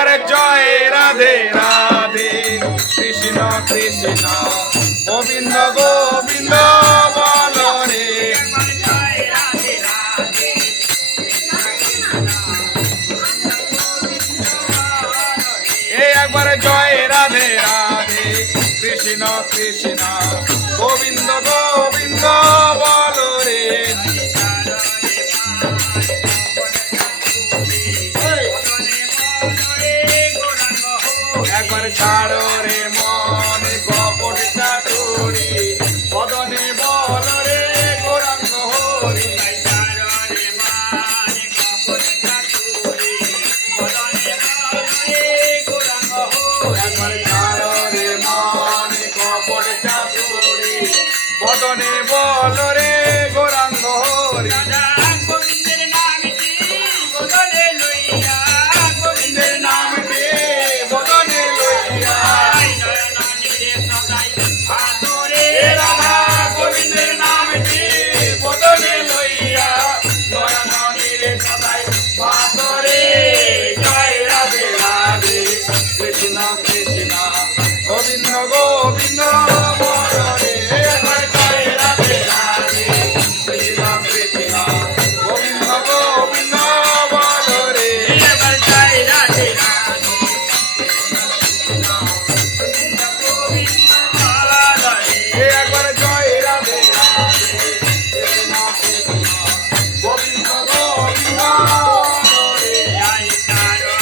একবারে জয় রাধে রাধে কৃষ্ণ কৃষ্ণ গোবিন্দ গোবিন্দ বলো রে একবারে জয় রাধে রাধে কৃষ্ণ কৃষ্ণ গোবিন্দ গোবিন্দ বলো রে একবারে ছাড়ো রে